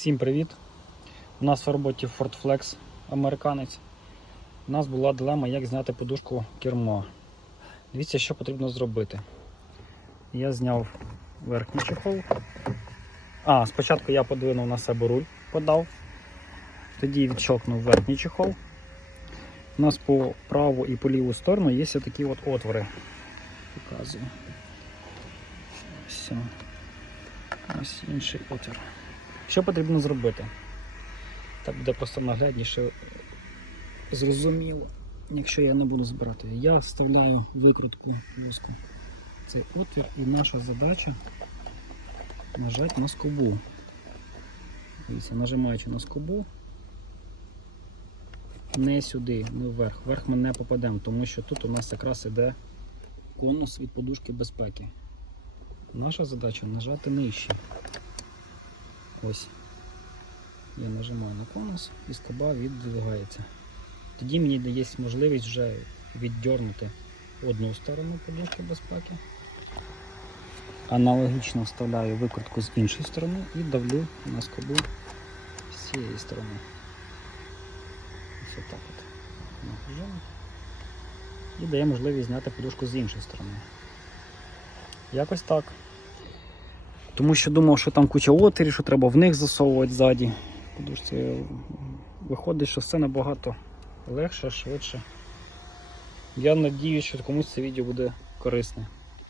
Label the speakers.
Speaker 1: Всім привіт! У нас в роботі Ford Flex американець. У нас була дилема, як зняти подушку кермо. Дивіться, що потрібно зробити. Я зняв верхній чехол. А, спочатку я подвинув на себе руль, подав. Тоді відщолкнув верхній чехол. У нас по праву і по ліву сторону є такі от отвори. Показую. Все. Ось інший отвір. Що потрібно зробити? Так буде просто наглядніше зрозуміло, якщо я не буду збирати. Я вставляю викрутку воску цей отвір і наша задача нажати на скобу. Дивіться, нажимаючи на скобу, не сюди, не вверх. Вверх ми не попадемо, тому що тут у нас якраз іде конус від подушки безпеки. Наша задача нажати нижче. Ось. Я нажимаю на конус і скоба віддвигається. Тоді мені дає можливість вже віддернути одну сторону подушки безпеки. Аналогічно вставляю викрутку з іншої сторони і давлю на скобу з цієї сторони. Ось так от. Нахожу. І дає можливість зняти подушку з іншої сторони. Якось так. Тому що думав, що там куча отворів, що треба в них засовувати ззаді. Подушці виходить, що все набагато легше, швидше. Я надіюсь, що комусь це відео буде корисне.